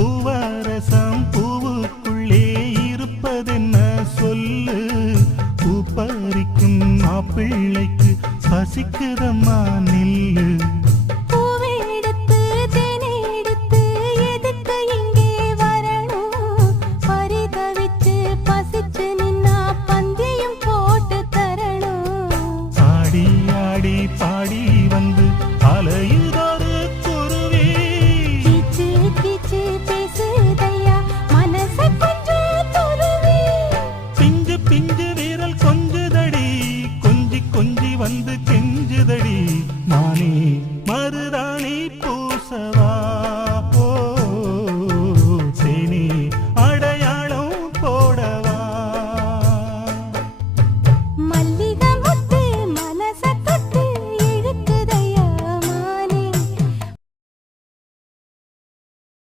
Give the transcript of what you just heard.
பூவரசம் பூவுக்குள்ளே இருப்பதென்ன சொல்லு பூ பறிக்கும் மாப்பிள்ளைக்கு பசிக்குதம்மா நில்லு பாடி வந்து அலையுதொரு குருவி கீச்சு கீச்சு